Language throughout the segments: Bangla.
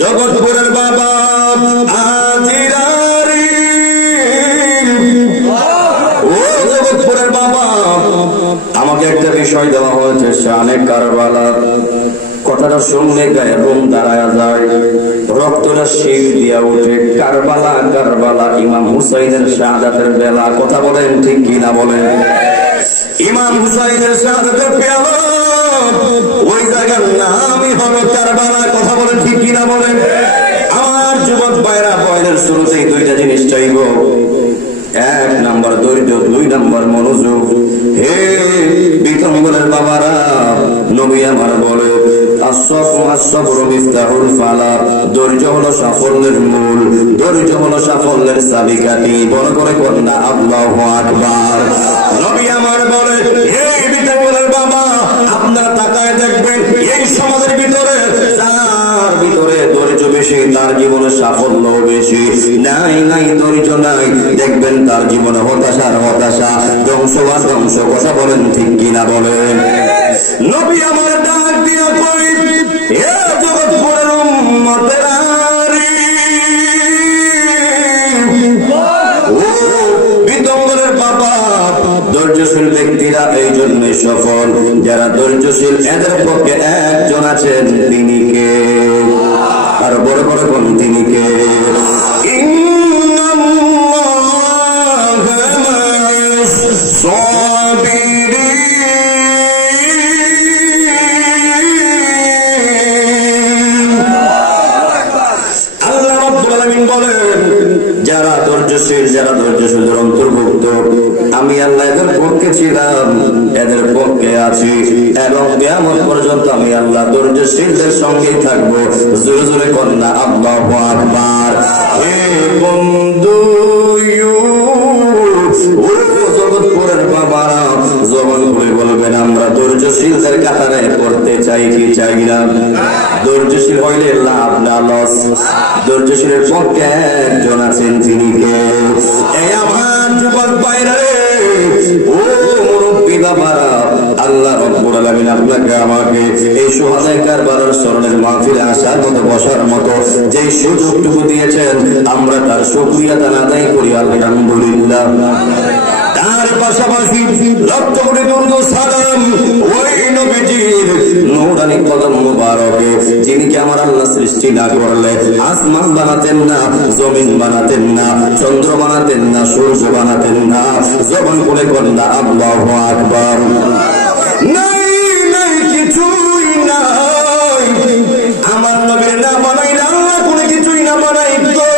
জগৎপুরের বাবা আজিরারি, ও জগৎপুরের বাবা, আমাকে একটা বিষয় দেওয়া হয়েছে শানে কারবালা। কথাটা শুনলে গায়ে রুম দাঁড়ায় যায়, রক্তটা শির দিয়া উঠে। কারবালা কারবালা, ইমাম হুসাইনের শাহাদাতের বেলা। কথা বলেন ঠিক কিনা বলেন? ইমাম হুসাইনের শাহাদাতের বেলা, ওই জায়গার নামই হলো কারবালা। কথা বলেন ঠিক কিনা বলেন? আমার যুবক ভাইরা, বয়সের শুরুতেই দুইটা জিনিস চাইব। 1 নম্বর ধৈর্য, 2 নম্বর মনোযোগ। হে বিকম্বলের বাবারা, নবী আমার বলে ধৈর্য হলো সাফল্যের মূল, ধৈর্য হলো সাফল্যের চাবিকাঠি। বড় করে কন্যা আল্লাহু আকবার। নবী আমার বলে, হে বিকম্বলের বাবা, আপনারা তাকায় দেখবেন এই সমাজের ভিতরে যার ভিতরে ধৈর্য বেশি, তার জীবনে সাফল্য বেশি। নাই নাই ধৈর্য নাই, দেখবেন তার জীবনে হতাশার হতাশা, ধ্বংস আর ধ্বংস। কথা বলেন ঠিক কিনা বলেন? নবী আমার ডাক দিয়া কই, হে জগৎপুরের উম্মতেরা রে, ও বিদম্বরের বাবা, ধৈর্যশীল ব্যক্তিরা এই জন্য সফল। যারা ধৈর্যশীল এদের পক্ষে একজন আছেন, তিনি কে? আর বড় বড় কোন তিনি কে? যারা ধৈর্যশীল অন্তর্ভুক্ত, আমি আল্লাহ এদের পক্ষে ছিলাম, এদের পক্ষে আছি, এবং কিয়ামত পর্যন্ত আমি আল্লাহ ধৈর্যশীলদের সঙ্গেই থাকবো। জোরে জোরে কন্যা আল্লাহু আকবার। হে বন্ধু, জগৎপুরের বাবারা, জবান খুলে বলবেন, আমরা ধৈর্যশীলদের কাতারে পড়তে চাই কি চাই না? ধৈর্যশীল হইলে লাভ না লস। ধৈর্যশীলের পক্ষে একজন আছেন, তিনি কে? এই আমার যুবক ভাইরা রে, ও মুরব্বী বাবারা, আল্লাহ রাব্বুল আলামিন আপনাকে আমাকে এই সুহাদায়ে কারবালার স্মরণের মাহফিলে আসার মতো, বসার মতো যে সুযোগটুকু দিয়েছেন, আমরা তার শুকরিয়া আদায় করি আলহামদুলিল্লাহ। তার পাশাপাশি লক্ষ কোটি দুরূদ ও সালাম ওই নবীজির নূরানি কদম মুবারকে, যিনি কি আমার আল্লাহ সৃষ্টি না করলে আসমান বানাতেন না, জমিন বানাতেন না, চন্দ্র বানাতেন না, সূর্য বানাতেন না। জবান করে কন্যা আল্লাহু আকবার। নাই নাই কিছুই নাই, আমার নবীর না বানাইলে আল্লাহ কোনো কিছুই না বানাইতো।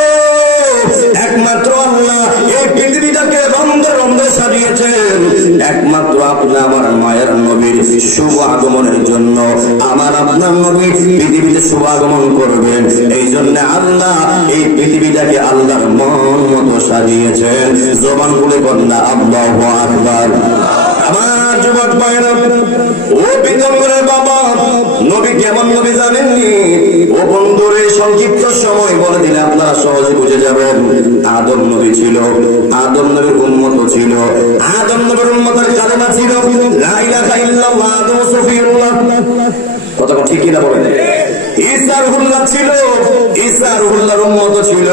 একমাত্র আল্লাহ এই পৃথিবীটাকে রন্ধে রন্ধে সাজিয়েছেন, একমাত্র আপনি আমার মায়ের নবীর শুভ আগমনের জন্য। আমার আপনার নবী পৃথিবীতে শুভ আগমন করবেন, এই জন্য আল্লাহ এই পৃথিবীটাকে আল্লাহর মন মতো সাজিয়েছেন। জবান খুলে কন্যা আল্লাহু আকবার। আমার যুবক ভাইরা, ও বিদম্বরের বাবা, নবী কেমন নবী জানেননি? ও বন্ধুরে, সংক্ষিপ্ত সময় বলে দিলে আপনারা সহজে বুঝে যাবেন। আদম নবী ছিল, আদম নবীর উম্মত ছিল, আদম নবীর উম্মতের কালেমা ছিল লা ইলাহা ইল্লাল্লাহ আদম সফিউল্লাহ। কথা ঠিক কিনা বলেন? ঈসা রুহুল্লাহ ছিল, ঈসা রুহুল্লাহর উম্মত ছিল,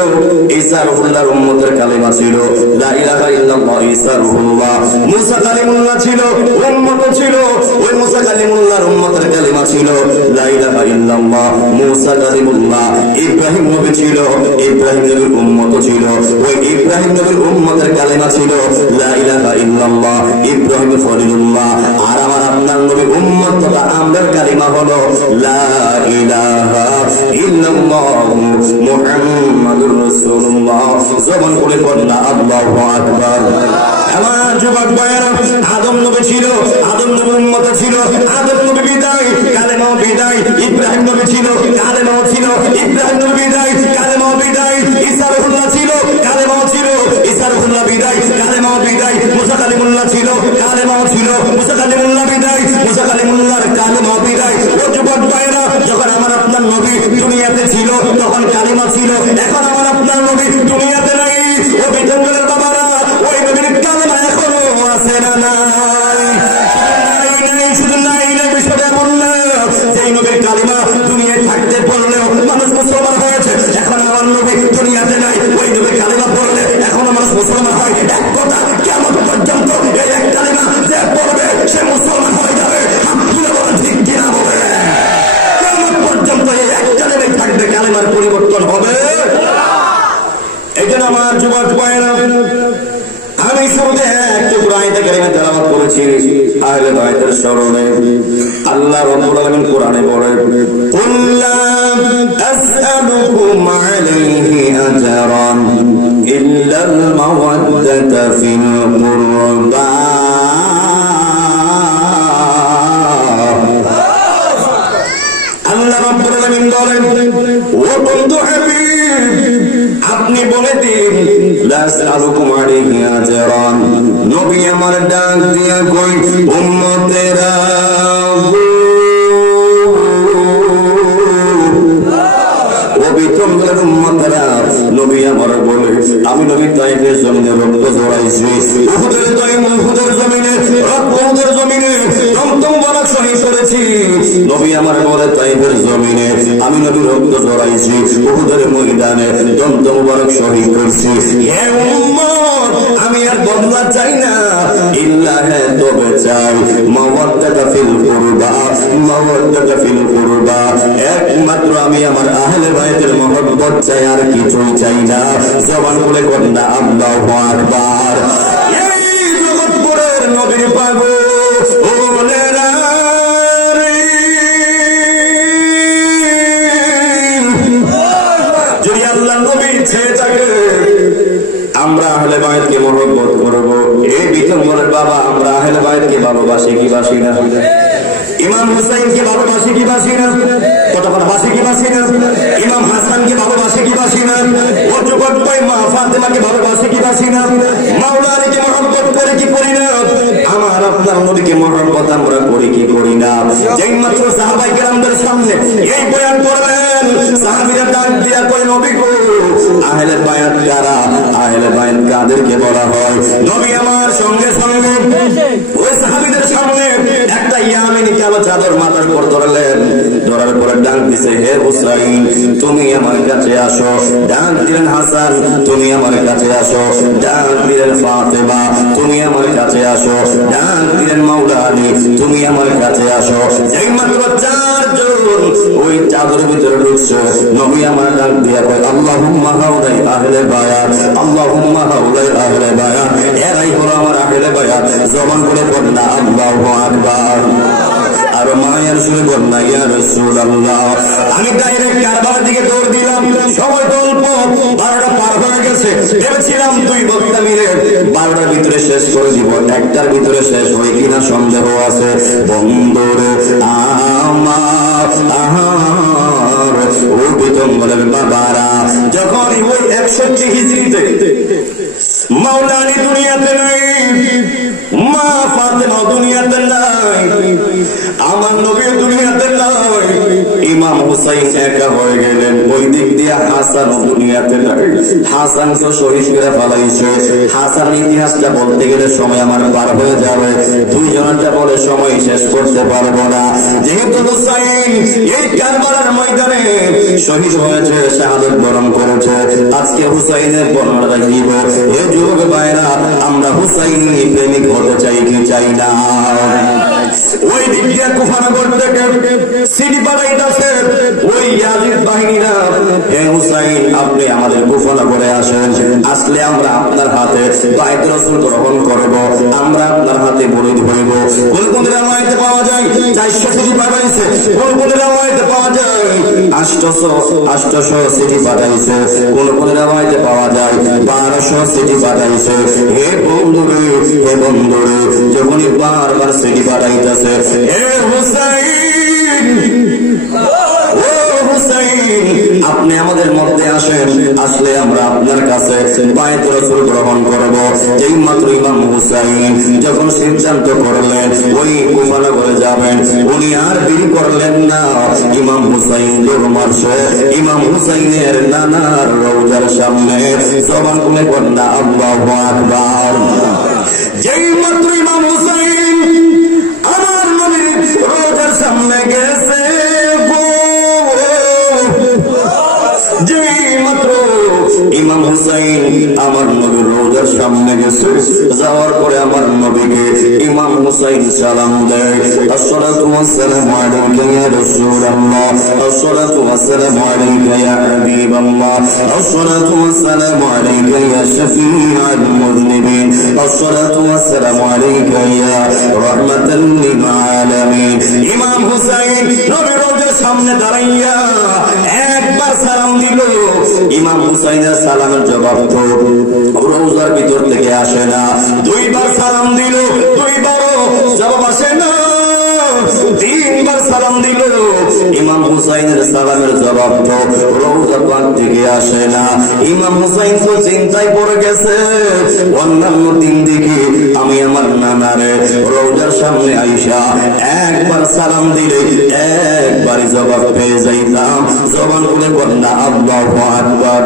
ঈসা রুহুল্লাহর উম্মতের কালেমা ছিল লা ইলাহা ইল্লাল্লাহ ঈসা রুহুল্লাহ। মুসা কালিমুল্লাহ ছিল, উম্মত ছিল, ওই মুসা কালিমুল্লাহর উম্মতের কালেমা ছিল লা ইলাহা ইল্লাল্লাহ মুসা কালিমুল্লাহ। ইব্রাহিম নবী ছিল, ইব্রাহিম নবীর উম্মত ছিল, ওই ইব্রাহিম নবীর উম্মতের কালেমা ছিল লা ইলাহা ইল্লাল্লাহ ইব্রাহিম খলিলুল্লাহ। আর আমার আপনার নবীর উম্মত তথা আমরার কালেমা হলো লা ইলাহা ইল্লাল্লাহ মুহাম্মাদুর রাসূলুল্লাহ। জবান করে বলনা আল্লাহু আকবার। আমার যুবক ভাইয়েরা, আদম নবী ছিল, আদম নবীর উম্মত ছিল, আদম নবী বিদায়, কালেমাও বিদায়। ইব্রাহিম নবী ছিল, কালেমাও ছিল, ইব্রাহিম নবী বিদায়, কালেমাও বিদায়। ঈসা রুহুল্লাহ ছিল, কালেমাও ছিল, ঈসা রুহুল্লাহ বিদায়, কালেমাও বিদায়। মুসা কালিমুল্লাহ ছিল, কালেমাও ছিল, মুসা কালিমুল্লাহ বিদায়, মুসা কালিমুল্লাহর কালেমাও বিদায়। ও যুবক ভাইয়েরা, যখন আমার আপনার নবী দুনিয়াতে ছিল তখন কালিমা ছিল, এখন আমার আপনার নবী দুনিয়াতে নাই। ও বিদম্বরের বাবারা, ওই নবীর কালেমা এখনো আছে না নাই? শুধু নাই নাই বিষয়টা এমন না, যেই নবীর কালিমা দুনিয়ায় থাকতে পারলেও মানুষ মুসলমান পরিবর্তন হবে। এই জন্য আমার যুবক ভাইয়েরা, আমি শুরুতে একটু আয়াতে কারিমা তেলাওয়াত করেছি আহলে বাইতের স্মরণে। আল্লাহ রাব্বুল আলামিন কোরআনে বলেন, কুল লা আসআলুকুম আলাইহি আজরান ইল্লাল মাওয়াদ্দাতা ফিল কুরবা। আল্লাহ রাব্বুল আলামিন বলেন, ও বন্ধু হাবিব, আপনি বলে দিন, লা আসআলুকুম আলাইহি আজরান, নবী আমার ডাক দিয়া কই উম্মতেরা, নবী আমার বলে, আমি নবী তাইফের জমিনে রক্ত ঝরাইছি, উহুদের জমিনে রক্তের জমিনে দমদম বরক শহীদ করেছি। নবী আমার বলে, তাইফের জমিনে আমি নবী রক্ত ঝরাইছি, উহুদের ময়দানে দমদম বরক শহীদ করেছি। হে উম্মত, আমি আর বদলা চাই না, ইল্লা হে তবে চাই মাওয়াদ্দাতা ফিল কুরবা, মাওয়াদ্দাতা ফিল কুরবা। একমাত্র আমি আমার আহলে বাইতের মহব্বত চাই, আর কিছুই চাই না। জবান খুলে বলেন না আল্লাহু আকবার। এই জগৎপুরের নবীর পাগল ওলেরা রে, যদি আল্লাহ নবী ছেড়ে থাকে, আমরা আহলে বাইতকে মহব্বত করব। এই বিতম বলে, বাবা আমরা আহলে বাইতকে ভালোবাসি কি বাসি না? ইমাম হুসাইনকে ভালোবাসি কি বাসি না? কথা বাসি কি বাসি না? ইমাম হাসানকে ভালোবাসি কি বাসি না? ও যুবক ভাই, মা ফাতেমাকে ভালোবাসি কি বাসি না? মাওলা আলীকে মহব্বত করে কি করি না? আমার আপনার নবীকে মহব্বত আমরা করি কি করি না? যেই মাত্র সাহাবায়ে কেরামদের সামনে এই বয়ান করলেন, সাহাবীরা ডাক দিয়া কই, নবী গো, আহলে বায়াত কারা? আহলে বায়াত কাদেরকে বলা হয়? নবী আমার সঙ্গে সঙ্গে ওই সাহাবীদের সামনে একটা ইয়ামিনী কালো চাদর মাথার উপর ধরলেন, ধরার পরে ডাক দিছে, হে হুসাইন তুমি আমার কাছে আসো। ডাক দিলেন হাসান, তুমি আমার কাছে আসো। ডাক দিলেন ফাতেমা, তুমি আমার কাছে আসো। ডাক দিলেন মাওলা আলী, তুমি আমার কাছে আসো। যেই মাত্র চারজন ওই চাদরের ভিতরে ঢুকছে, নবী আমার ডাক দিয়া কয়, আল্লাহুম্মা হাউলাই আহলে বায়াত, আল্লাহুম্মা হাউলাই আহলে বায়াত। এরাই হলো আমার আহলে বায়াত। জবান করে বলেন না আল্লাহু আকবার। আর মায়ের শুনে বল না, ইয়া রাসূলুল্লাহ। আমি ডাইরেক্ট কারবালার দিকে দৌড় দিলাম। সময় তো অল্প, 12টা পার হয়ে গেছে। ভেবেছিলাম দুই বক্তা মিলে 12টার ভিতরে শেষ করে দিব, 1টার ভিতরে শেষ হয় কিনা সন্দেহ আছে। বন্ধুরে আমার ও বিতম্বরের বাবারা, যখন ওই 61 হিজরিতে মাওলা আলী দুনিয়াতে নাই, মা ফাতেমা দুনিয়াতে নাই, আমার নবী দুনিয়াতে নাই, ইমাম হুসাইন একা হয়ে গেলেন। ওই দিক দিয়ে হাসান দুনিয়াতে নাই। হাসান তো শহীদ করে ফেলাইছে। হাসান ইতিহাসটা বলতে গেলে সময় আমার পার হয়ে যাবে, দুইজনটা বলে সময় শেষ করতে পারবো না। যেহেতু হুসাইন এই কারবালার ময়দানে শহীদ হয়েছে, শাহাদত বরণ করেছে, আজকে হুসাইনের বর্ণনা দিব। এই যুবক ভাইরা, আমরা হুসাইনি প্রেমিক হতে চাই কি চাই না? ওই দিক দিয়ে কুফানগর থেকে সিটি পাঠাইতেছে ওই ইয়াজিদ বাহিনীরা, হে হুসাইন আপনি আমাদের কুফানগরে আসেন, আসলে আমরা আপনার হাতে বাইত রাসূল গ্রহণ করব, আমরা আপনার হাতে বলিদ হইব। কোন কোন রাওয়ায়াতে পাওয়া যায় 400 সিটি পাঠাইছে, কোন কোন রাওয়ায়াতে পাওয়া যায় 800 সিটি পাঠাইছে, কোন কোন রাওয়ায়াতে পাওয়া যায় 1200 সিটি পাঠাইছে। হে বন্ধুরে, হে বন্ধুরে, যখনই বারবার সিটি পাঠাইতেছে, হে হুসাইন, ও হুসাইন আপনি আমাদের মধ্যে আসেন, আসলে আমরা আপনার কাছে বাইত রাসূল গ্রহণ করব। যেই মাত্র ইমাম হুসাইন যখন সিদ্ধান্ত করলেন ওই কুফানগরে যাবেন, উনি আর দেরি করলেন না। ইমাম হুসাইন দৌড় মারছে ইমাম হুসাইনের নানার রওজার সামনে। জবান খুলে বলেন না আল্লাহু আকবার। যেই মাত্র ইমাম হুসাইন আমার নবীর রওজার সামনে গেছে, যেই মাত্র ইমাম হুসাইন আমার নবীর রওজার সামনে গেছে, যাওয়ার পরে আমার নবীকে ইমাম হুসাইন সালাম দেয়, আসসালাতু ওয়াসসালামু আলাইকা ইয়া রাসূলুল্লাহ, আসসালাতু ওয়াসসালামু আলাইকা ইয়া হাবিবাল্লাহ, আসসালাতু ওয়াসসালামু আলাইকা ইয়া শাফিউল মুযনিবিন, আসসালাতু ওয়াসসালামু আলাইকা ইয়া রাহমাতাল লিল আলামিন। ইমাম হুসাইন নবীর রওজার সামনে দাঁড়াইয়া একবার সালাম দিল। ইমাম হুসাইনের সালামের জবাব তো রওজার ভিতর থেকে আসে না। দুইবার সালাম দিল, দুইবারও জবাব আসে না। তিনবার সালাম দিল, ইমাম হুসাইনের সালামের জবাব তো রওজা পাক থেকে আসে না। ইমাম হুসাইন তো চিন্তায় পড়ে গেছে, অন্যান্য দিন দেখি আমি আমার নানারে রওজার সামনে আইসা একবার সালাম দিলে একবারই জবাব পেয়ে যাইতাম। জবান খুলে কন্যা আল্লাহু আকবার।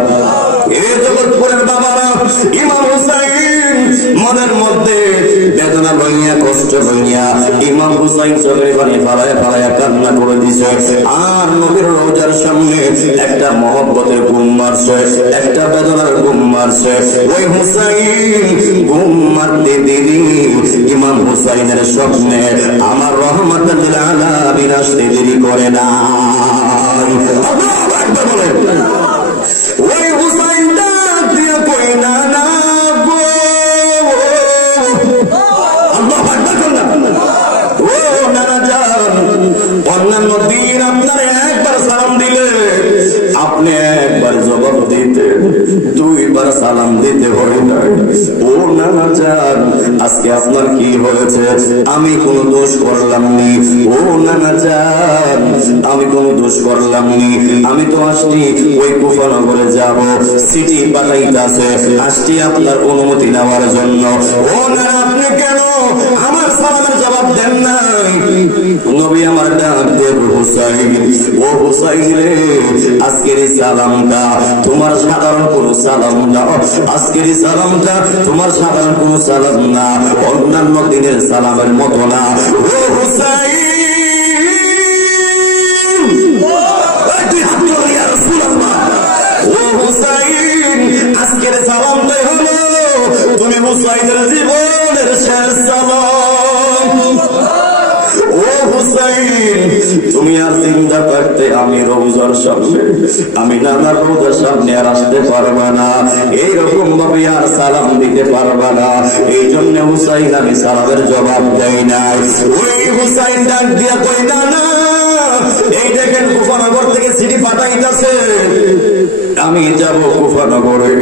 এই জগৎপুরের বাবারা, ইমাম হুসাইন মনের মধ্যে বেদনা লইয়া কষ্ট লইয়া ইমাম হুসাইন চোখের পানি ফালায় ফালাইয়া কান্না করে দিছে। আর নবীর রওজার সামনে একটা মহব্বতের ঘুম মারছে, একটা বেদনার ঘুম মারছে। ওই হুসাইন ঘুম মারতে দেরি ইমাম হুসাইনের স্বপ্নে আমার রহমাতুল লিল আলামিন আসতে দেরি করে না। ওই হুসাইন ডাক দিয়ে কই না না গো, আল্লাহু আকবার করলাম। ও নানা যান, অন্যান্য দিন আপনার একবার সালাম দিলে আপনি একবার জবাব দিতে, দুইবার সালাম দিতে হয় না। ও নানা যান, আজকে আপনার কি হয়েছে? আমি কোন দোষ করলাম নি। ও নানা যান, আমি কোন দোষ করলাম নি। আমি তো আসছি ওই কুফানগরে যাব, সিটি পাঠাইতাছে, আসছি আপনার অনুমতি নেওয়ার জন্য। ও না, আপনি কেন আমার সালামের জবাব দেন নাই? নবী আমার ডাক দেব হুসাইন, ও হুসাইন রে, আজকের এই সালামটা তোমার সাধারণ কোন সালাম না। আজকের এই সালামটা তোমার সাধারণ কোন সালাম না, অন্যান্য দিনের সালামের মতো না। ও হুসাইন, আজকের সালামটাই হলো তুমি হুসাইনের জীবনের শেষ সালাম। ও হুসাইন, তুমি আর চিন্তা করতে আমি রওজার সামনে, আমি নানার রওজার সামনে আর আসতে পারবা না, এইরকম ভাবে আর সালাম দিতে পারবা না। এই জন্য হুসাইন আমি সালামের জবাব দেই নাই। ওই হুসাইন ডাক দিয়া কই না না, এই দেখেন কুফানগর থেকে সিটি পাঠাইতাছে, আমি যাব কুফানগরে,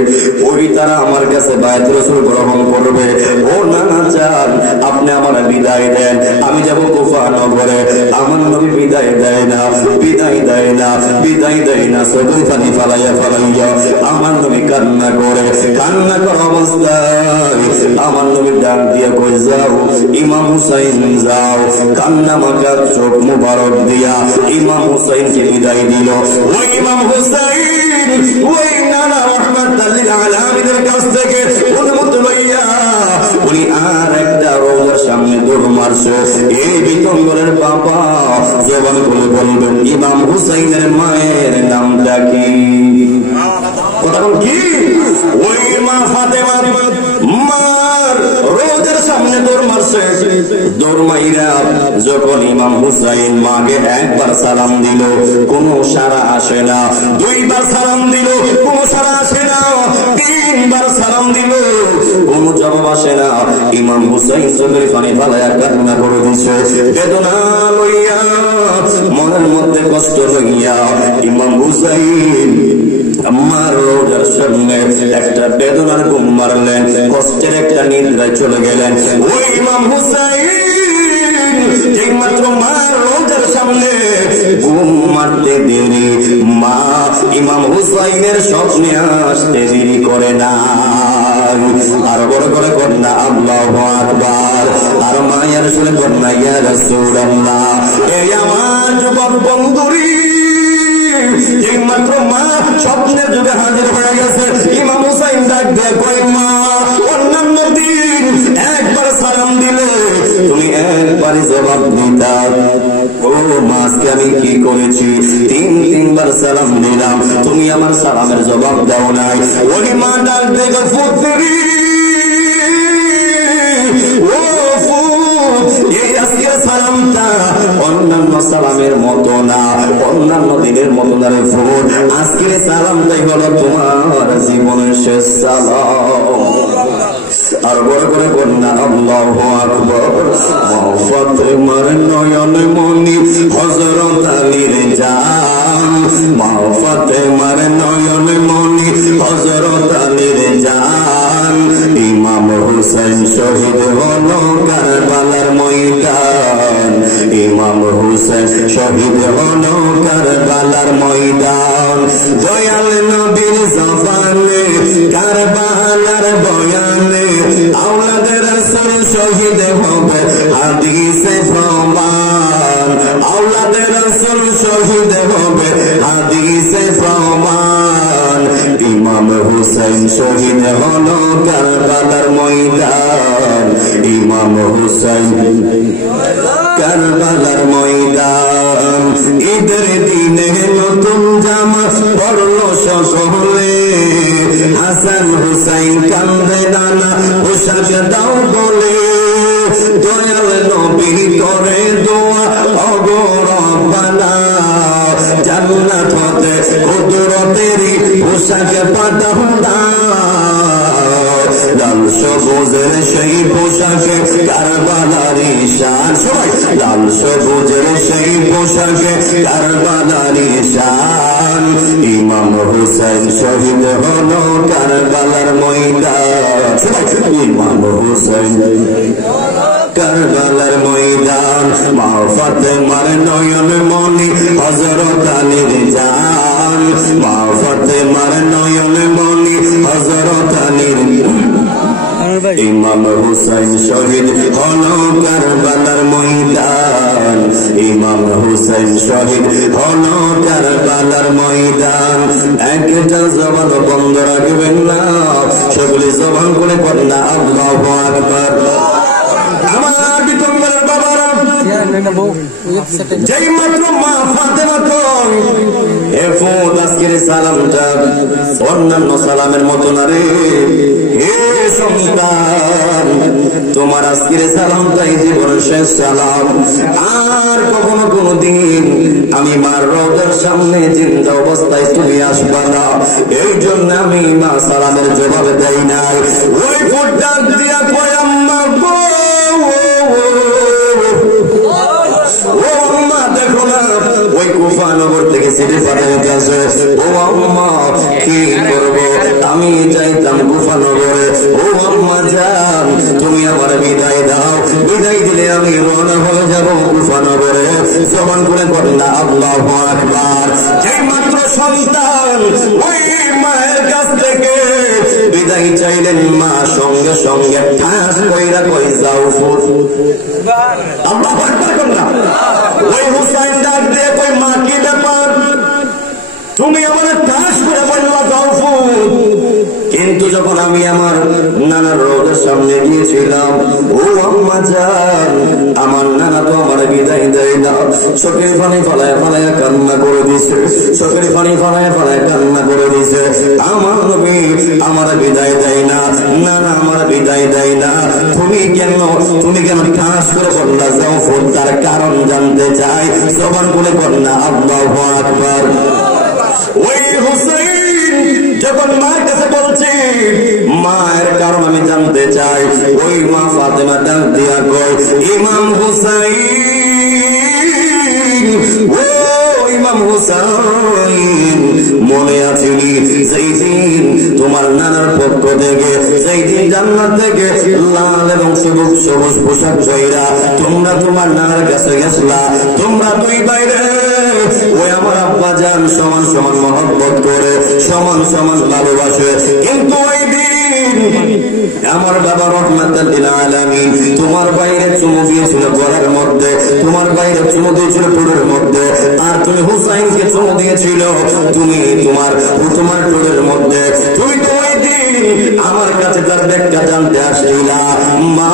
ওই তারা আমার কাছে বায়াত রাসূল গ্রহণ করবে। ও নানা চান, আপনি আমার বিদায় দেন, আমি যাব কুফানগরে। আমার নবী বিদায় দেয় না, বিদায় দেয় না, বিদায় দেয় না, চোখের পানি ফালাইয়া ফালাইয়া আমার নবী কান্না করে, কান্না করা অবস্থায় আমার নবী ডাক দিয়া কই, যাও ইমাম হুসাইন যাও। কান্না মাখা চোখ মুবারক দিয়া ইমাম হুসাইনকে বিদায় দিল। ওই ইমাম হুসাইন ওই নানা রাহমাতুল লিল আলামিনের কাছ থেকে অনুমতি লইয়া উনি আর একটা রওজার সামনে দৌড় মারছে। এই বিতঙ্গলের বাবা জবান খুলে বলবেন, ইমাম হুসাইনের মায়ের নামটা কি? কথা কি? ওই মা ফাতেমা মার রওজার সামনে দৌড় মারছে। দৌড় মাইরা যখন ইমাম হুসাইন মাকে একবার সালাম দিল, কোনো সাড়া আসে না। দুইবার সালাম দিল, কোনো সাড়া আসে না। তিনবার সালাম দিল, কোনো জবাব আসে না। ইমাম হুসাইন চোখের পানি ফালাইয়া কান্না করে দিচ্ছে। বেদনা লইয়া, মনের মধ্যে কষ্ট লইয়া ইমাম হুসাইন আমার রওজার সামনে একটা বেদনার ঘুম মারলেন, কষ্টের একটা নিদ্রায় চলে গেলেন। ওই ইমাম হুসাইন একমাত্র মার রওজার সামনে ঘুম মারতে দেরি, মা ইমাম হুসাইনের স্বপ্নে আসতে দেরি করে না। আর বড় করে কন্যা আল্লাহু আকবার, আর মায়ের শুনে কন্যা ইয়া রাসূলুল্লাহ। এই আমার যুবক বন্ধুরি, একমাত্র মা স্বপ্নের যুগে হাজির হয়ে গেছে। ইমাম হুসাইন ডাক দিয়ে কই, মা অন্যান্য দিন একবার সালাম দিলে তুমি একবারই জবাব দিতা, ও মা আজকে আমি কি করেছি? তিনবার সালাম দিলাম, তুমি আমার সালামের জবাব দাও নাই। ওই মা ডাক দিয়ে পুত্রী, ও পুত্র, অন্যান্য সালামের মতো না, অন্যান্য দিনের মতো না রে ফুল। আজকের সালামটাই হলো তোমার জীবনের শেষ সালাম। আর বড় করে কন্যা আল্লাহু আকবার। ফাতেমার নয়ন মনি হযরত আলীর জান, মা ফাতেমার নয়ন মনি হযরত আলীর জান। ইমাম হুসাইন শহীদ হলো কারবালার ময়দান, ইমাম হুসাইন শহীদ হলো কারবালার ময়দান। দয়াল নবীর জবানে কারবালার বয়ানে আওলাদে রাসূল শহীদ হবে হাদিসে প্রমাণ, আওলাদে রাসূল শহীদ হবে হাদিসে প্রমাণ। ইমাম হুসাইন শহীদ হলো কারবালার ময়দান, ইমাম হুসাইন কারবালার ময়দান। ঈদের দিনে নতুন জামা পরলো সকলে, হাসান হুসাইন কান্দে নানা পোশাক দাও বলে। দয়াল নবী করে দোয়া ওগো রব্বানা, জান্নাত হতে কুদরতেরই পোশাক পাঠাও দাও। লাল সবুজের সেই পোশাকে কারবালারি শান, সবাই লাল সবুজের সেই পোশাকে কারবালারি শান। ইমাম হুসাইন শহীদ হলো কারবালার ময়দান, ইমাম হুসাইন কারবালার ময়দান। মা ফাতেমার নয়ন মনি হযরত আলীর জান, মা ফাতেমার নয়ন মনি হযরত আলীর। ইমাম হুসাইন শহীদ হলো কারবালার ময়দান, ইমাম হুসাইন শহীদ হলো কারবালার ময়দান। একটা জবান বন্ধ রাখবেন না, সকলে জবান করে পড়না আল্লাহু আকবার। আমার বিতম্বরের বাবারা যেই মাত্র মা ফাতেমা আজকের সালামটা অন্যান্য সালামের মতো না রে। হে সন্তান, তোমার আজকের সালামটাই জীবনের শেষ সালাম। আর কখনো কোনদিন আমি মার রওজার সামনে জিন্দা অবস্থায় তুমি আসবা না, এই জন্য আমি মা সালামের জবাব দেই না। ওই ফুটটা দিয়া কয় আম্মা গো, ও আম্মা দেখো না ওই কুফানগর থেকে চিঠি পাঠাইতেছে। ও আম্মা কি করবো, আমি যাইতাম কুফানগরে। ও আম্মা যান, তুমি আমার বিদায় দাও, বিদায় দিলে আমি রওনা হয়ে যাব কুফানগরে। জবান করে কন্যা আল্লাহু আকবার। যেই মাত্র সন্তান ওই মায়ের কাছ থেকে বিদায় চাইলেন, মা সঙ্গে সঙ্গে ঠাস কইরা কই যাও ফুট। আল্লাহু আকবার কন্যা। ওই হুসাইন ডাক দিয়ে কই মা কি ব্যাপার, তুমি আমার ঠাস করে বললা যাও ফুট। কিন্তু যখন আমি আমার নানার রোগের সামনে গিয়েছিলাম, ও আম্মা যান, আমার নানা তো আমার বিদায় দেয় না। চোখের পানি ফলায় ফলায় কান্না করে দিছে, চোখের পানি ফলায় ফলায় কান্না করে দিছে। আমার নবী আমার বিদায় দেয় না, নানা আমার বিদায় দেয় না। তুমি কেন ঠাস করে বললা যাও ফুট, তার কারণ জানতে চাই। জবান বলে বললা আল্লাহু আকবার। ওই হুসাইন যখন মায়ের কাছে বলছি, মায়ের কারণ আমি জানতে চাই, ওই মা ফাতেমা ডাক দিয়া কয় ইমাম হুসাইন, ও ইমাম হুসাইন, মনে আছে সেই দিন তোমার নানার পক্ষ থেকে, সেই দিন জান্নাত থেকে লাল এবং সবুজ সবুজ পোশাক পয়রা তোমরা তোমার নানার কাছে গেছলা। তোমরা দুই বাইরে ওই আমার আব্বা জান সমান সমান মহব্বত করে, সমান সমান ভালোবাসে। কিন্তু ওই দিন আমার বাবা রহমাতুল লিল আলামিন তোমার বাইরে চুমু দিয়েছিল গলার মধ্যে, তোমার বাইরে চুমু দিয়েছিল ঠোঁটের মধ্যে, আর তুমি হুসাইনকে চুমু দিয়েছিল তুমি তোমার ঠোঁটের মধ্যে। তুমি তো ওই দিন আমার কাছে তার ব্যাখ্যা জানতে আসছিলা। মা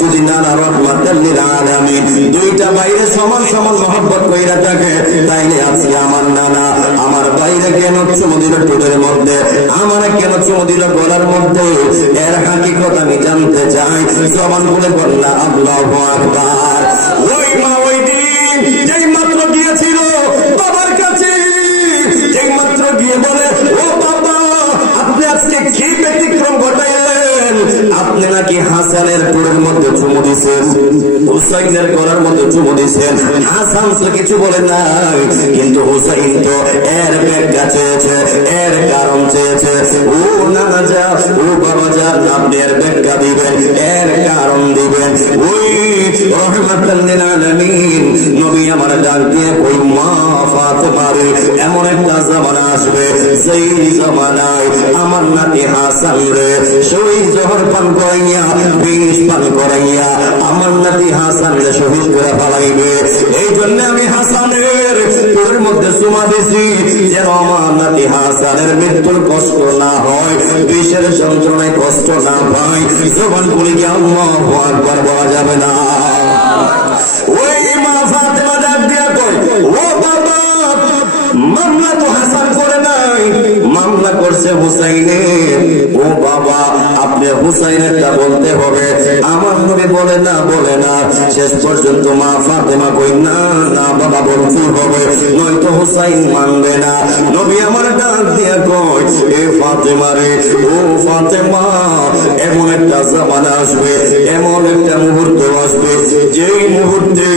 যদি নানা রহমাতুল লিল আলামিন দুইটা বাইরে সমান সমান মহব্বত কইরা থাকে, তাইলে আজকে আমার নানা আমার বাইরে কেন চুমু দিল ঠোঁটের মধ্যে, আমার কেন চুমু দিল গলার মধ্যে, এর হাকিকত আমি জানতে চাই। জবান বলে বললা আল্লাহু আকবার। ওই মা ওই দিন যেই মাত্র গিয়েছিল বাবার কাছে, যেই মাত্র গিয়ে বলে, ও বাবা আপনি আজকে কি ব্যতিক্রম ঘটাইলেন, আপনি নাকি হাসানের টুরের মধ্যে চুমু দিছেন, হুসাইনের গলার মধ্যে চুমু দিছেন। হাসান তো কিছু বলে নাই, কিন্তু হুসাইন তো এর ব্যাখ্যা চেয়েছে, এর কারণ চেয়েছে। ও নানা যা, ও বাবা যা, আপনি এর ব্যাখ্যা দিবেন, এর কারণ দিবেন। ওই রহমাতুল লিল আলামিন নবী আমার ডাক দিয়ে কই, মা ফাতেমার এমন একটা জামানা আসবে, সেই জামানায় আমার নাতি হাসান রে সেই জহর পান করাইয়া, বিষ পান করাইয়া আমার নাতি হাসান রে শহীদ করে ফেলাইবে। এই জন্য আমি হাসানের টুরের মধ্যে চুমা দিছি, যেন আমার নাতি হাসানের মৃত্যুর কষ্ট না হয়, বিষের যন্ত্রণায় কষ্ট না পায়। জবান খুলে গিয়ে আল্লাহু আকবার বলা যাবে না। ওই মা ফাতেমা ডাক দিয়া কই, ও বাবা মামলা তো হাসান করে নাই, মামলা করছে হুসাইনে। ও বাবা আপনি হুসাইনেরটা বলতে হবে। আমার নবী বলে না, বলে না। শেষ পর্যন্ত মা ফাতেমা কই, না না বাবা বলতে হবে, নয়তো হুসাইন মানবে না। নবী আমার ডাক দিয়া কই, এ ফাতেমা রে, ও ফাতেমা এমন একটা জামানা আসবে, এমন একটা মুহূর্ত আসবে, যেই মুহূর্তে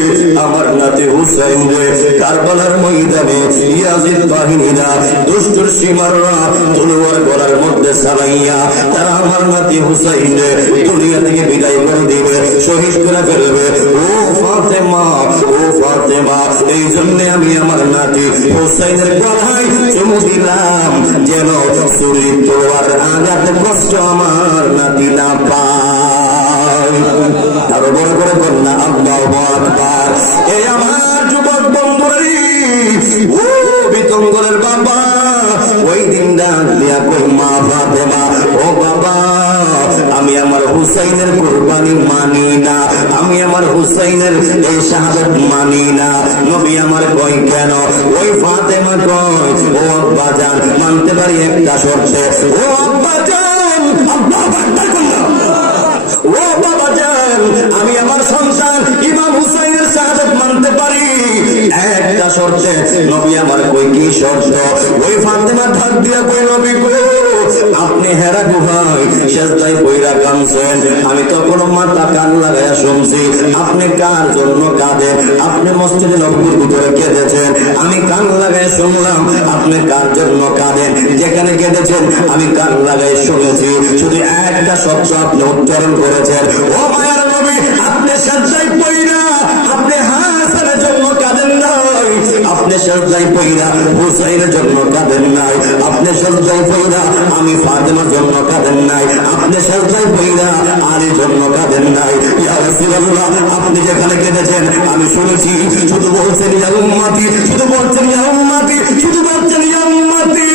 আমার নাতি হুসাইন রে কারবালার ময়দানে ইয়াজিদ বাহিনীরা, দুষ্টুর সীমাররা তলোয়ার গলার মধ্যে চালাইয়া তারা আমার নাতি হুসাইন রে দুনিয়া থেকে বিদায় করে দিবে, শহীদ করে ফেলবে। ও ফাতেমা, ও ফাতেমা, এই জন্য আমি আমার নাতি হুসাইনের গলায় চুমু দিলাম, যেন ছুরির তলোয়ার আঘাতে কষ্ট আমার নাতি না পায়। আরো বড় করে বলনা আল্লাহু আকবার। এই আমার যুবক বন্ধুরা, ও বিতঙ্গলের বাবা ওই দিন ডাক দিয়া কই, মা ফাতেমা ও বাবা আমি আমার হুসাইনের কুরবানি মানি না, আমি আমার হুসাইনের এই শাহাদাত মানি না। নবী আমার কই, কেন? ওই ফাতেমা কই, ও আব্বা জান মানতে পারি একটা শর্তে। ও আব্বা জান, আব্বা বার্তা করলাম, ও বাবা জান আমি আমার সন্তান ইমাম হুসাইনের শাহাদাত মানতে পারি একটা শর্তে। নবী আমার কই, কি শর্ত? ওই ফাতেমা ঢাক দিয়া কই, নবী গো আপনি হেরা গুহায় সেজদায় পইরা কাঁদছেন, আমি তখন মাথা কান লাগাইয়া শুনছি আপনি কার জন্য কাঁদেন। আপনি মসজিদে নববীর ভিতরে কেঁদেছেন, আমি কান লাগাই শুনলাম আপনি কার জন্য কাঁদেন। যেখানে কেঁদেছেন আমি কান লাগাই শুনেছি, শুধু একটা শব্দ আপনি উচ্চারণ করেছেন, ও মায়ার নবী আপনি সেজদায় পইরা আপনি হাসানের জন্য কাঁদেন নাই, আপনি সেজদায় পইরা হুসাইনের জন্য কাঁদেন নাই, আপনি সেজদায় পইরা আমি ফাতেমার জন্য কাঁদেন নাই, আপনি সেজদায় পইরা আলীর জন্য কাঁদেন নাই। ইয়া রাসূলুল্লাহ আপনি যেখানে কেঁদেছেন আমি শুনেছি, শুধু বলছেন ইয়া উম্মতি, শুধু বলছেন ইয়া উম্মতি, শুধু বলছেন ইয়া উম্মতি।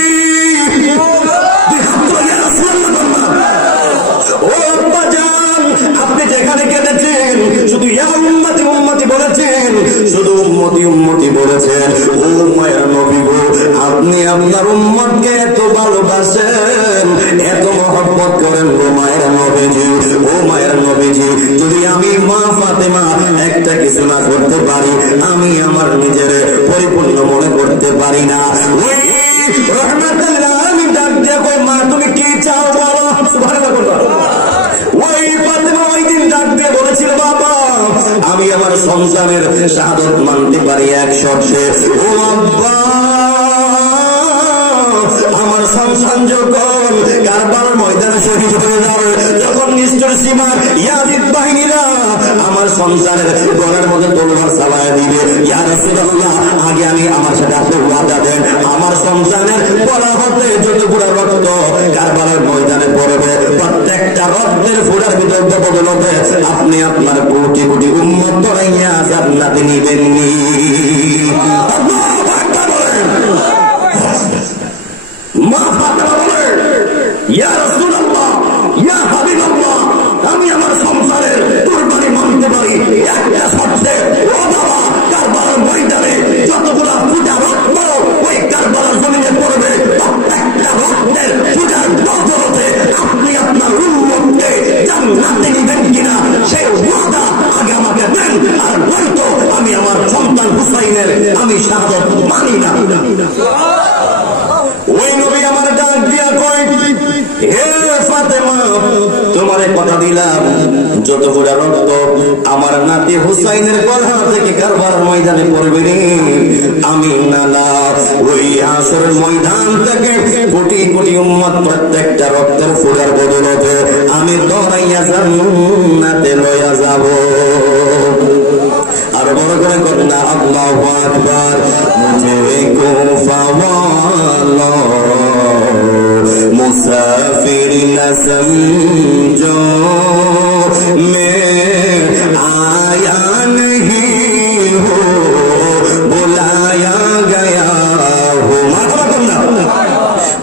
ও আব্বা জান আপনি যেখানে কেঁদেছেন শুধু ইয়া উম্মতি উম্মতি বলেছেন, শুধু উম্মতি উম্মতি বলেছেন। ও মায়ের নবী গো আপনি আপনার উম্মতকে এত ভালোবাসেন, এত মহব্বত করেন গো মায়ের নবীজি। ও মায়ের নবীজি যদি আমি মা ফাতেমা একটা কিছু না করতে পারি, আমি আমার নিজের পরিপূর্ণ মনে করতে পারি না। ওই রহমাতুল লিল আলামিন ডাক দিয়ে কই, মা তুমি কি চাও বলো, সুবহানাল্লাহ। ওই ফাতেমা ওই দিন ডাক দিয়ে বলেছিল, বাবা আমি আমার সন্তানের শাহাদাত মানতে পারি এক শর্তে। ও আব্বা আমার সন্তান যখন কারবালার ময়দানে শহীদ হয়ে যাবে, যখন নিষ্ঠুর সীমার ইয়াজিদ বাহিনীরা আমার সন্তানের গলার মধ্যে তলোয়ার চালায় দিবে, ইয়া রাসূলুল্লাহ আগে আমি আমার সাথে আপনি ওয়াদা দেন, আমার সন্তানের গলা হতে যতগুলো রক্ত কারবালার ময়দানে পড়বে, প্রত্যেকটা রক্তের ফোঁটার ভিতর বদলতে আপনি আপনার কোটি কোটি উম্মত ধরাইয়া জান্নাতে নিবেননি। মা ফাতেমা বলেন, ইয়া রাসূলুল্লাহ ইয়া হাবিবাল্লাহ আমি আমার সন্তানের কুরবানি মানতে পারি একটা শর্তে। ও বাবা কারবালার ময়দানে যতগুলো ফুটা রক্ত ওই কারবালার জমিনে পড়বে, প্রত্যেকটা রক্তের ফুটার বদলতে আপনি আপনার উম্মতকে জান্নাতে নিবেন কিনা সেই ওয়াদা আগে আমাকে দেন, আর নয়তো আমি আমার হুসাইনের আমি শাহাদাত মানি না। ওই নবী আমার ডাক দিয়া কয়, হে ফাতেমা, তোমারে কথা দিলাম যত গুলা রক্ত আমার নাতি হুসাইনের গলা থেকে কারবার ময়দানে পড়বে রে, আমি নানা ওই আসরের ময়দান থেকে কোটি কোটি উম্মত প্রত্যেকটা রক্তের ফোঁটার বদলতে আমি দৌড়াইয়া জান্নাতে লইয়া যাব। আর বড় করে কন্যা আল্লাহু আকবার। মুঝে কুফা ওয়ালা মুসাফির না সমঝো मैं आया नहीं हो बुलाया गया हो।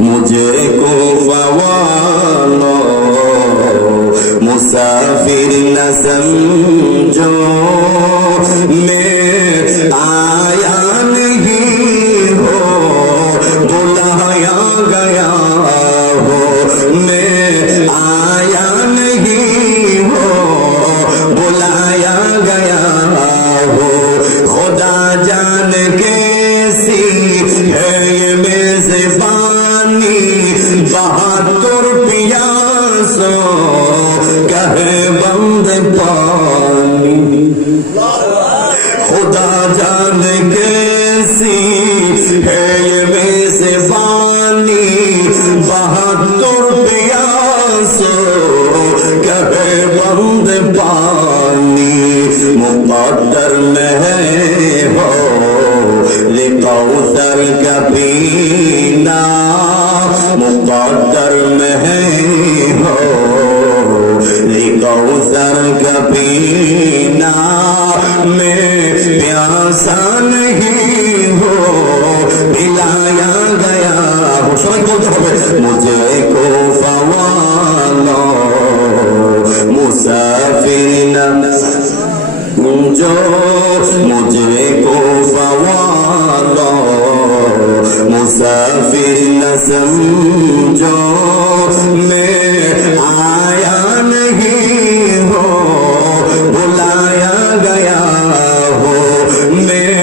मुझे कुफा वालो मुसाफिर न समझो मैं आया नहीं हो बुलाया गया हो। मैं आया नहीं हो बुलाया गया हो। खुदा जान कैसी है ये मेज़बानी, बहादुर पियासों कहे बंद पानी। खुदा जान कैसी है ये मेज़बानी, बहादुर पियासों कहे बंद पानी। मुक़द्दर में है हो लिक़ौसर का पीना, मुक़द्दर में है हो लिक़ौसर का पीना। मैं प्यासा नहीं हो पिलाया गया हो। सबाई बोलते হবে मुझे कुफा वाला मुसाफिर न जो, मुझे कुफा वाला मुसाफिर न समझो मैं आया नहीं हो बुलाया गया हो। मैं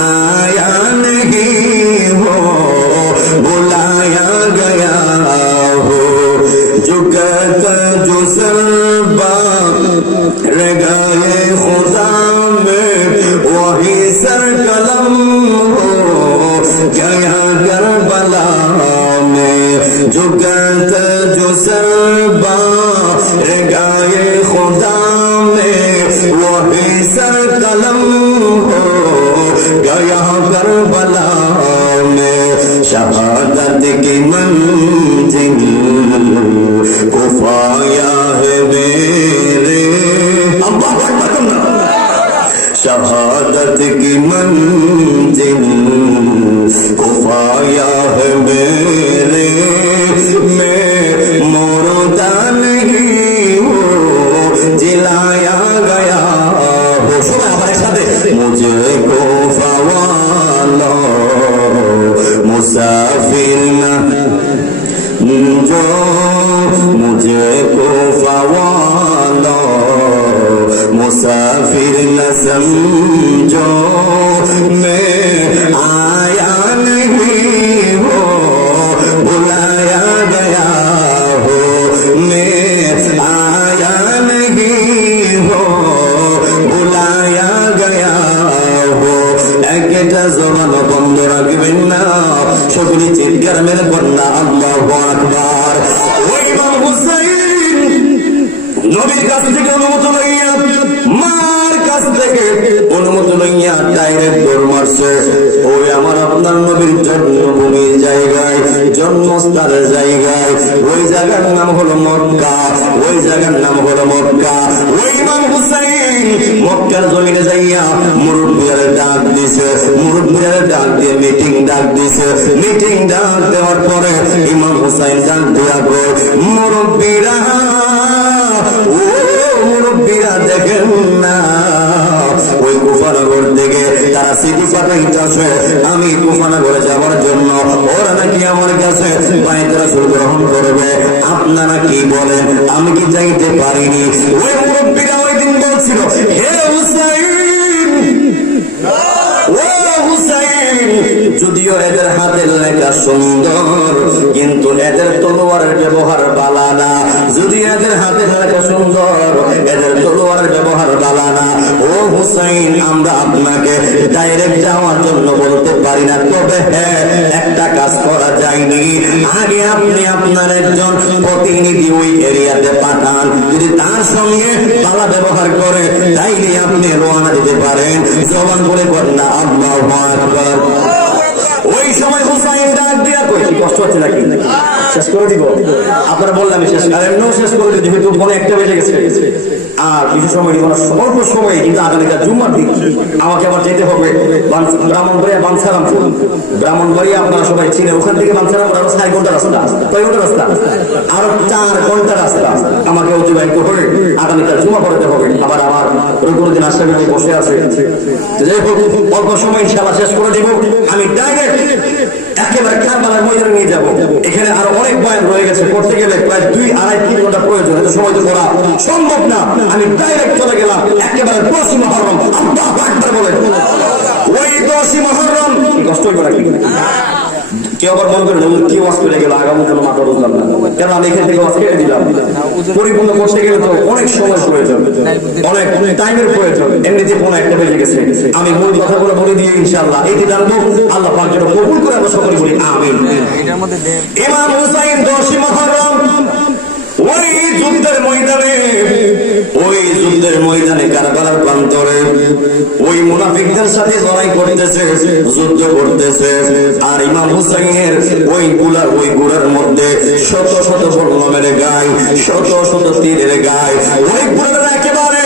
आया नहीं हो बुलाया गया हो। झुकता जो सरबा रगाए खुदा में वही सर कलम हो गया करबला में। झुकता जो सरबा रगाए खुदा में वही सर कलम हो गया करबला में। शहादत की मंजिल कुफाया है मेरे, शहादत की मंजिल कुफाया है मेरे। मैं मुर्दा नहीं हूँ जिलाया गया हो। सुना हमारे साथ मुझे कुफा वाला मुसाफिर न जो, मुझे कुफा वाला मुसाफिर न समझो मैं आया नहीं हो बुलाया गया हो। मैं आया नहीं हो बुलाया गया हो। एक जबान बंद रखবেন না, সকলে চিৎকার মেরে বন্না আল্লাহু আকবার। ওই ইমাম হুসাইন নবীর কাছ থেকে অনুমতি লইয়া, মার কাছ থেকে অনুমতি লইয়া ডাইরেক্ট দৌড় মারছে ওই আমার আপনার নবীর জন্মভূমির জায়গায়, জন্মস্থানের জায়গায়। ওই জায়গার নাম হলো মক্কা, ওই জায়গার নাম হলো মক্কা। ওই ইমাম হুসাইন মক্কার জমিনে যাইয়া মুরব্বিয়ারে ডাক দিছে, মুরব্বিয়ারে ডাক দিয়ে মিটিং ডাক দিছে। মিটিং ডাক দেওয়ার পরে ইমাম হুসাইন ডাক দিয়া কয়, মুরব্বিরা ও মুরব্বিরা দেখেন না ওই কুফানগর থেকে তারা সিটি পাঠাইতেছে আমি কুফানগরে যাওয়ার জন্য। ওরা নাকি আমার কাছে বাইত রাসূল গ্রহণ করবে, আপনারা কি বলেন? আমি কি যাইতে পারিনি? ওই মুরব্বিরা ওই দিন বলছিল, হে হুসাইন, ও যদিও এদের হাতের লেখা সুন্দর, কিন্তু এদের তলোয়ারের ব্যবহার বালা না। যদি এদের হাতের লেখা সুন্দর, এদের তলোয়ারের ব্যবহার বালা না। ও হুসাইন, আমরা আপনাকে ডাইরেক্ট যাওয়ার জন্য বলতে পারি না, তবে হ্যাঁ একটা কাজ করা যায়নি, আগে আপনি আপনার একজন প্রতিনিধি ওই এরিয়াতে পাঠান, যদি তার সঙ্গে বালা ব্যবহার করে তাইলে আপনি রওনা দিতে পারেন। জবান বলে কন্যা আল্লাহু আকবার। ওই সময় হুসাইন ডাক দিয়া কই, কষ্ট হচ্ছে নাকি? শেষ করে দিব? আপনারা বললাম শেষ, আর এমনিও শেষ করে দিব, যেহেতু ফোনে একটা বেজে গেছে। আর কিছু সময় দিব না, অল্প সময়, কিন্তু আগামীকাল জুম্মার দিন আমাকে আবার যেতে হবে ব্রাহ্মণবাড়িয়া বাঞ্ছারামপুর। ব্রাহ্মণবাড়িয়া আপনারা সবাই চিনেন, ওখান থেকে বাঞ্ছারামপুর আরো 6 ঘন্টা রাস্তা, 6 ঘন্টা রাস্তা, আরো 4 ঘন্টা রাস্তা আমাকে অতিবাহিত করে আগামীকাল জুম্মা পড়াতে হবে। আবার আমার কোনোদিন আসামে আমি বসে আছে, যাই হোক অল্প সময় ইনশাআল্লাহ শেষ করে দিব। আমি ডাইরেক্ট একেবারে কারবালার ময়দানে নিয়ে যাবো। এখানে আরো অনেক বয়ান রয়ে গেছে, করতে গেলে প্রায় 2-2.5-3 ঘন্টা প্রয়োজন, এত সময় তো করা সম্ভব না। আমি ডাইরেক্ট চলে গেলাম একেবারে 10ই মুহররম। আল্লাহু আকবার বলেন। ওই 10ই মুহররম কষ্ট হইব নাকি? কেউ আবার মনে করেন কি ওয়াজ করে গেল, আগামী কোনো মাথা বুঝলাম না, কেন আমি এখান থেকে ওয়াজ কেটে দিলাম। পরিপূর্ণ করতে গেলে তো অনেক সময় প্রয়োজন, অনেক টাইমের প্রয়োজন। এমনিতে কোনো একটা বেজে গেছে, আমি মূল কথাগুলো বলে দিয়ে ইনশাআল্লাহ এটি জানবো। আল্লাহ পাক যেন কবুল করে আমরা সকলে বলি আমিন। ইমাম হুসাইন 10ই মুহররম ওই যুদ্ধের ময়দানে কারবালার প্রান্তরে ওই মুনাফিকদের সাথে লড়াই করতেছে, যুদ্ধ করতেছে। আর ইমাম হুসাইনের ওই গুড়ার মধ্যে শত শত বর্ণমের গায়, শত শত তীরের গায়, ওই গুড়ার একেবারে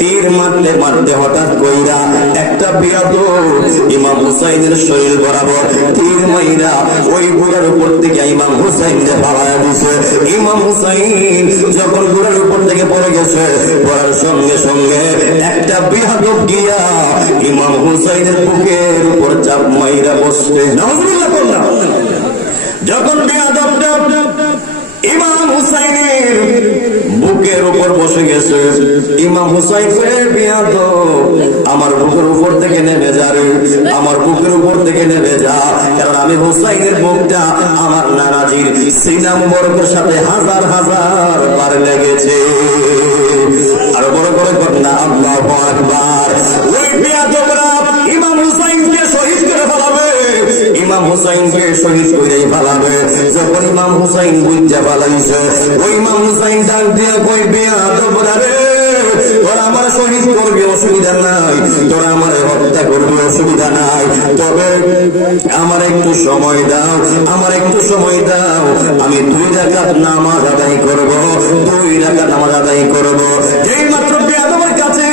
তীর মারতে মারতে হঠাৎ কইরা একটা বিয়াদব ইমাম হুসাইনের শরীর বরাবর তীর মাইরা ওই গুড়ার উপর থেকে ইমাম হুসাইনকে ফালায়া দিছে। ইমাম হুসাইন যখন গুড়ার উপর থেকে পড়ে গেছে, পড়ার সঙ্গে সঙ্গে একটা বিয়াদব গিয়া ইমাম হুসাইনের বুকের উপর চাপ মাইরা বসতে। নাউজুবিল্লাহ করলাম। যখন বিয়াদবটা ইমাম হুসাইনের বুকের উপর বসে গেছে, ইমাম হুসাইন আমার বুকের উপর থেকে নেমে যা রে, আমার বুকের উপর থেকে নেমে যা, কারণ আমি হুসাইনের বুকটা আমার নানাজির সিনা মুবারকের সাথে হাজার হাজার বার লেগেছে। আর বড় করে কন্যা আল্লাহু আকবার। ওই বিয়াদবরা ইমাম হুসাইনকে শহীদ করে ফেলাবে, ইমাম হুসাইনকে শহীদ করে ফেলাবে। যখন ইমাম হুসাইন বুঝতে পালাইছে, ওই ইমাম হুসাইন ডাক দিয়ে কই বিয়াদবরা রে, তোরা আমার শহীদ করবি অসুবিধা নাই, তোরা আমার হত্যা করবি অসুবিধা নাই, তবে আমার একটু সময় দাও, আমার একটু সময় দাও, আমি 2 রাকাত নামাজ আদায় করবো, 2 রাকাত নামাজ আদায় করবো। এই মাত্র বিয়াদবের কাছে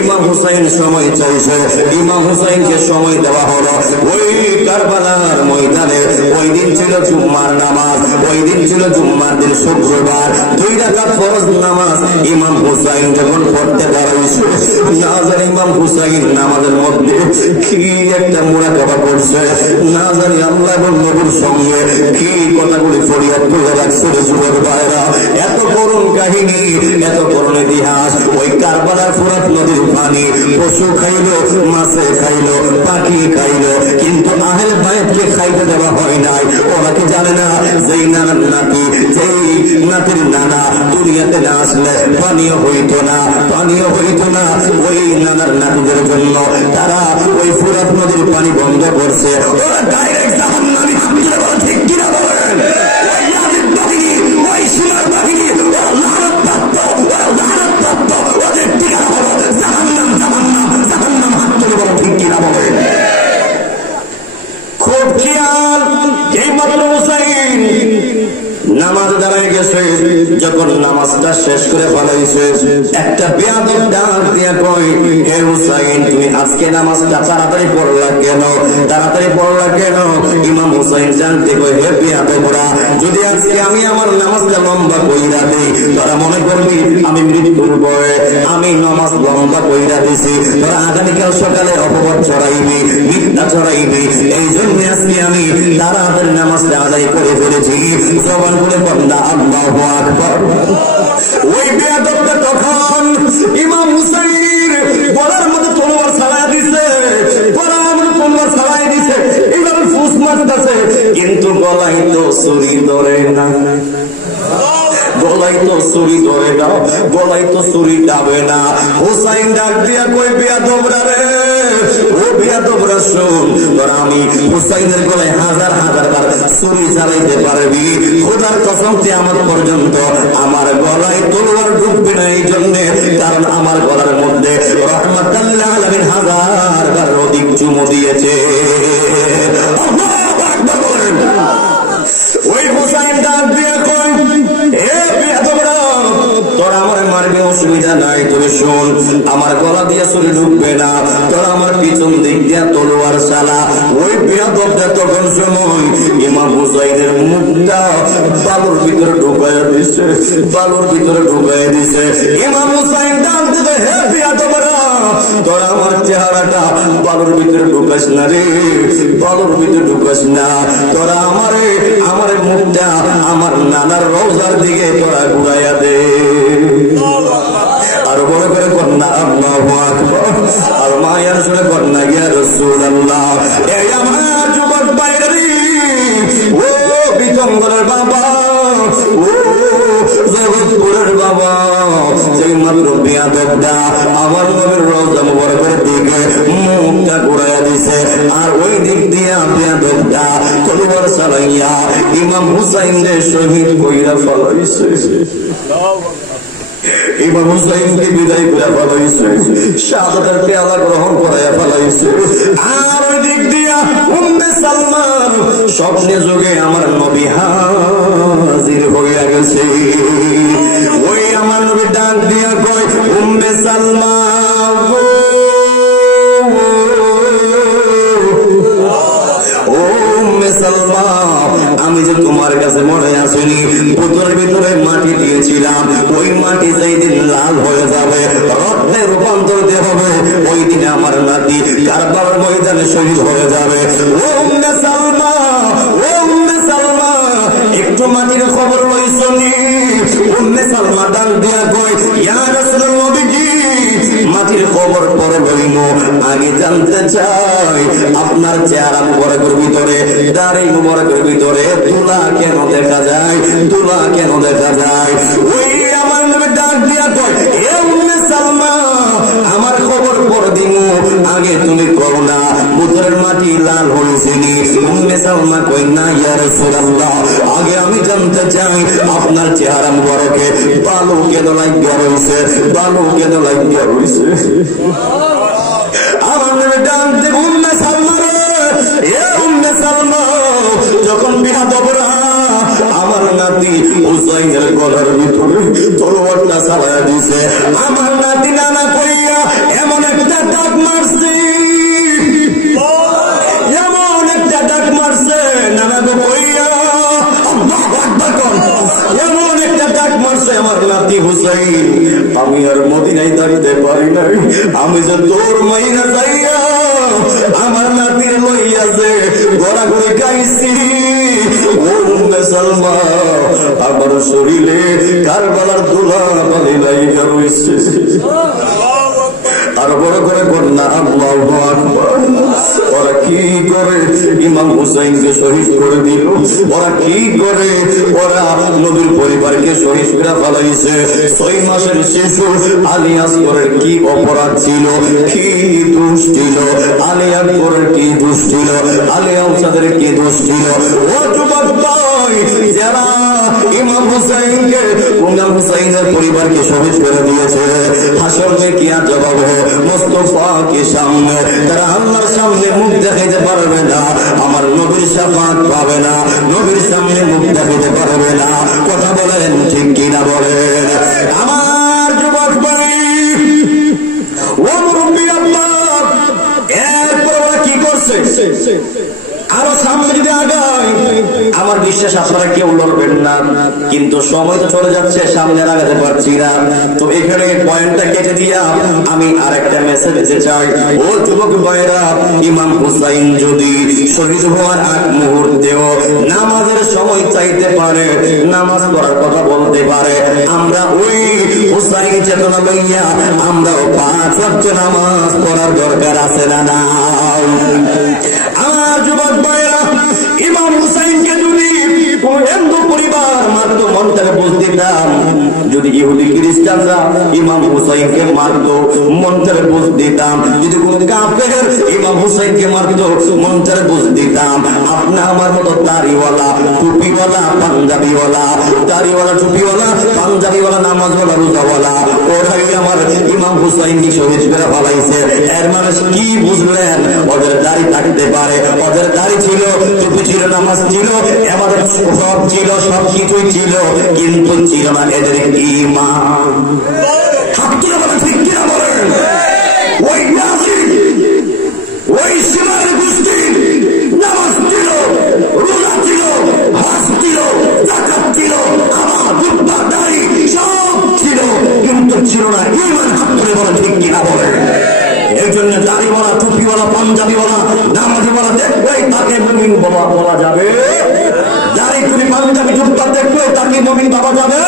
ইমাম হুসাইন সময় চাইছে, ইমাম হুসাইনকে সময় দেওয়া হলো। ওই কারবালার ময়দানে ওই দিন ছিল জুম্মার নামাজ, ওই দিন ছিল জুম্মার দিন শুক্রবার, 2 রাকাত ফরজ নামাজ ইমাম হুসাইন যখন পড়তে দাঁড়াইছে, না জানি ইমাম হুসাইন নামাজের মধ্যে কি একটা মুরাকাবা করছে, না জানি আল্লাহ এবং নবীর সঙ্গে কি কথাগুলি ফরিয়াদ করে রাখছে। যুবক ভাইরা, এত করুণ কাহিনী, এত করুণ ইতিহাস। ওই কারবালার ফুরাত নদীর পানি পশু খাইলো, মাছে খাইলো, পাখি খাইলো, কিন্তু আহলে বাইতকে খাইতে দেওয়া হয় নাই। ওরা কি জানে না যেই নানার নাতি, যেই নাতির নানা দুনিয়াতে না আসলে পানীয় হইতো না, পানীয় হইতো না। ওই নানার নাতিদের জন্য তারা ওই ফুরাত নদীর পানি বন্ধ করছে। ওরা ডাইরেক্ট জাহান্নামী। ঠিক কিনা বলেন? ওই নাতির বাহিনী, ওই সীমার বাহিনী, ওরা লানত প্রাপ্ত, ওরা লানত প্রাপ্ত, ওদের ঠিকানা হলো জাহান্নাম, জাহান্নাম, জাহান্নাম। হাত তুলে বলো ঠিক কিনা বলেন? খুব খেয়াল। এই মাত্র হুসাইন নামাজ দাঁড়ায় গেছে, যখন নামাজটা শেষ করে ফেলাইছে, একটা বেয়াদব ডাক দিয়া কই, হে হুসাইন, তুমি আজকে নামাজটা তাড়াতাড়ি পড়লা কেন, তাড়াতাড়ি পড়লা কেন? ইমাম হুসাইন জানতে কই, হে বেয়াদবরা, যদি আজকে আমি আমার নামাজটা লম্বা কইরা দেই, তোরা মনে করবি আমি মৃত্যুর ভয়ে আমি নামাজ লম্বা কইরা দিছি, তোরা আগামীকাল সকালে অপবাদ ছড়াইবি, মিথ্যা ছড়াইবি। এই জন্য আজকে আমি তাড়াতাড়ি নামাজটা আদায় করে ফেলেছি। জবান বলে কন্যা আল্লাহু আকবার। ওই বেয়াদবটা তখন ইমাম হুসাইন বলার মতো তলোয়ার চালায়া দিছে, বলার ছুরি ধরে না, গলায় তো ছুরি ধরে না, গলায় তো ছুরি ডাবে না। হুসাইন ডাক দিয়া কই বেয়াদবরা রে, ও বেয়াদবরা শোন, তোরা আমি হুসাইনের গলায় হাজার হাজার বার ছুরি চালাইতে পারবি, খোদার কসম কিয়ামত পর্যন্ত আমার গলায় তলোয়ার ঢুকবে না। এই জন্য কারণ আমার গলার মধ্যে রাহমাতুল লিল আলামিন হাজার বার অধিক চুমু দিয়েছে। ওই হুসাইন ডাক দিয়া কই, এ বেয়াদবরা, তোরা আমার মারবে অসুবিধা নাই, তবে শোন আমার গলা দিয়ে ছুরি ঢুকবে না, তোরা আমার পিছন দিক দিয়া তলোয়ার চালা। ওই বেয়াদবটা তখন সময় ইমাম হুসাইনের মুখটা বালুর ভিতরে ঢুকাইয়া দিছে, বালুর ভিতরে ঢুকাইয়া দিছে। ইমাম হুসাইন ডাক দিতে, হে বেয়াদবরা, তোরা আমার চেহারাটা বালুর ভিতরে ঢুকাস না রে, বালুর ভিতরে ঢুকাস না, তোরা আমারে আমার মুখটা আমার নানার রওজার দিকে তোরা ঘুরাইয়া দে। আর বড় করে কন্যা আল্লাহু আকবার, আর মায়ের সুরে কন্যা ইয়া রাসূলুল্লাহ। এই আমার যুবক ভাইরা, ও বিজঙ্গলের বাবা, ও জগৎপুরের বাবা, যেই মাত্র বেয়াদবটা আমার নবীর রওজা মুবারকের দিকে মুখটা ঘুরাইয়া দিছে, আর ওই দিক দিয়া বেয়াদবটা তলোয়ার চালাইয়া ইমাম হুসাইনকে শহীদ কইরা ফলাইছে। ইমাম হুসাইনকে বিদায় করে ফলাইছে, শাহাদাতের পেয়ালা গ্রহণ করাইয়া ফলাইছে। আর ওই দিক দিয়া উম্মে সালমা স্বপ্নে যোগে আমার নবী হাজির হইয়া গেছে। ওই আমার নবী ডাক দিয়া কয়, উম্মে সালমা আমি যে তোমার কাছে মনে আসেনি, পুতুলের ভিতরে মাটি দিয়েছিলাম, ওই মাটি যেই দিন লাল হয়ে যাবে, রক্তে রূপান্তরিত হবে, ওই দিনে আমার নাতি কারবালার ময়দানে শহীদ হয়ে যাবে। ও উম্মে সালমা, ও উম্মে সালমা, একটু মাটির খবর লইছনি? উম্মে সালমা ডাক দিয়া কই, ইয়া রাসূলুল্লাহ, নবীজি মাটির খবর পরে লইব, আগে জানতে চাই আপনার চেহারা মুবারকের ভিতরে, দাড়ি মুবারকের ভিতরে তুলা কেন দেখা যায়, তুলা কেন দেখা যায়? ওই আমার নবী ডাক দিয়া কয়, এ উম্মে সালমা, আমার খবর পরে দিব, আগে তুমি করো না পুত্রের মাটি লাল হয়েছেনি? উম্মে সালমা কই, না ইয়া রাসূলুল্লাহ, আগে আমি জানতে চাই আপনার চেহারা মুবারকে বালু কেন লাগিয়া রয়েছে, বালু কেন লাগিয়া রয়েছে? আমার নবী ডাক দিয়ে উম্মে সালমা রে, এ উম্মে সালমা, যখন বেয়াদবরা আমার নাতি হুসাইনের গলার ভিতরে তলোয়ারটা চালায়া দিছে, আমার নাতি নানা কইয়া এমন একটা ডাক মারছে, এমন একটা ডাক মারছে, নানা গো কইয়া আল্লাহু আকবার কর, এমন একটা ডাক মারছে আমার নাতি হুসাইন, আমি আর মদিনায় দাঁড়িতে পারি নাই, আমি যে তোর মাইনা যাইয়া আমার নাতির লইয়া যে ঘোরাঘুরি গাইছি। ও উম্মে সালমা, আমার শরীরে কারবালার ধুলা বালি লাইগা রইছে। আর বড় করে কন্যা আল্লাহু আকবার। ওরা কি করে ইমাম হুসাইনকে শহীদ করে দিল, ওরা কি করে ওরা নবীর পরিবারকে শহীদ করে ফেলাইছে। 6 মাসের শিশু আলী আসগরের কি অপরাধ ছিল, কি দোষ ছিল, আলী আকবরের কি দোষ ছিল, আলী আউসাদের কি দোষ ছিল? ও যুবক ভাই, যারা ইমাম হুসাইনকে, ইমাম হুসাইনের পরিবারকে শহীদ করে দিয়েছে, হাসরে কি আর জবাব মুস্তাফাকে সামনে তারা আল্লাহর সামনে মুখ দেখাইতে পারবে না, আমার নবীর শাফাত পাবে না, নবীর সামনে মুখ দেখাইতে পারবে না। কথা বলেন ঠিক কিনা বলেন? আমার যুবক ভাই, ও মুরব্বী আল্লাহ, এরপর ওরা কি করছে? আরো সামনে যদি আগায়, আমার বিশ্বাস আপনারা কেউ লড়বেন না, কিন্তু সময় তো চলে যাচ্ছে, সামনে আগাতে পারছি না। তো এখানে পয়েন্টটা কেটে দিয়া আমি আর একটা মেসেজ দিতে চাই। ও যুবক ভাইরা, ইমাম হুসাইন যদি শহীদ হওয়ার আগ মুহূর্তেও নামাজের সময় চাইতে পারে, নামাজ পড়ার কথা বলতে পারে, আমরা ওই হুসাইন চেতনা লইয়া আমরাও 5 ওয়াক্ত নামাজ পড়ার দরকার আছে না? না। আমার যুবক ভাইরা, ইমাম হুসাইনকে যদি কোন বুঝ দিতাম যদি ইহুদি খ্রিস্টানরা ইমাম হুসাইনকে মারতো মন্ত্রে বুঝ দিতাম, যদি কোন কাফের ইমাম হুসাইনকে মারতো মন্ত্রে বুঝ দিতাম। আপনি আমার মতো দাড়িওয়ালা টুপিওয়ালা পাঞ্জাবিওয়ালা, দাড়িওয়ালা টুপিওয়ালা পাঞ্জাবিওয়ালা নামাজওয়ালা রোজাওয়ালা ওরাই আমার ইমাম হুসাইনকে শহীদ করে ফেলাইছে। এর মানুষ কি বুঝলেন? ওদের দাড়ি থাকতে পারে, ওদের দাড়ি ছিল, টুপি ছিল, নামাজ ছিল, আমাদের সব ছিল, সব কিছুই ছিল, কিন্তু ছিল না এদের ঈমান। হাত তুলে বলেন ঠিক কিনা বলেন? ওই নাজির ওই সীমার গোষ্ঠী নামাজ ছিল, রোজা ছিল, হজ ছিল, যাকাত ছিল, আমার জুব্বা দাড়ি সব ছিল, কিন্তু ছিল না ঈমান। হাত তুলে বলেন ঠিক কিনা বলেন? এই জন্য দাড়িওয়ালা টুপিওয়ালা পাঞ্জাবিওয়ালা নামাজিওয়ালা দেখবেই তাকে মুমিন বলা যাবে? দাড়ি টুপি পাঞ্জাবি জুব্বা দেখবে তাকে মুমিন ভাবা যাবে?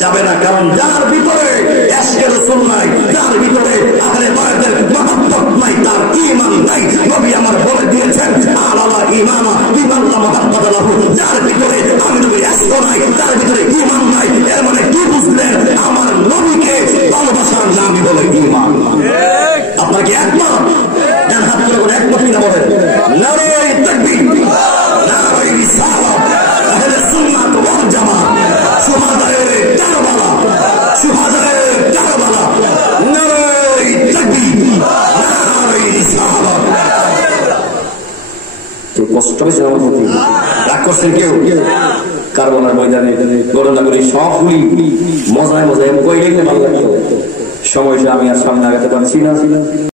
যাবে না। কারণ যার ভিতরে ইশকে রাসূল নাই, যার ভিতরে আহলে বায়তের মহব্বত নাই, তার ঈমান নাই। নবী আমার বলে দিয়েছেন আলা ঈমানা বিমান লা মুহাব্বত লাহু। যার ভিতরে আমি নবীর ইশক নাই, যার ভিতরে ঈমান নাই, এর মানে কি বুঝলেন? আমার নবীকে ভালোবাসার নামই বলে ঈমান। আপনারা কি একমত? যার হাত তুলে বলে একমত কিনা বলেন? নারে তাকবীর, নারে রিসালাত, আহলে সুন্নাত ওয়াল জামাত, শুহাদায়ে কারবালা, শুহাদায়ে কারবালা, নারে তাকবীর, নারে রিসালাত। তো কষ্ট হয়েছে আমার প্রতি? রাগ করছেন কেউ? কারবালার ময়দানে গণনা করি সবগুলি মজায় মজায় কইলে ভালো লাগতো। সময়টা আমি আর সামনে আগাতে পারছি না।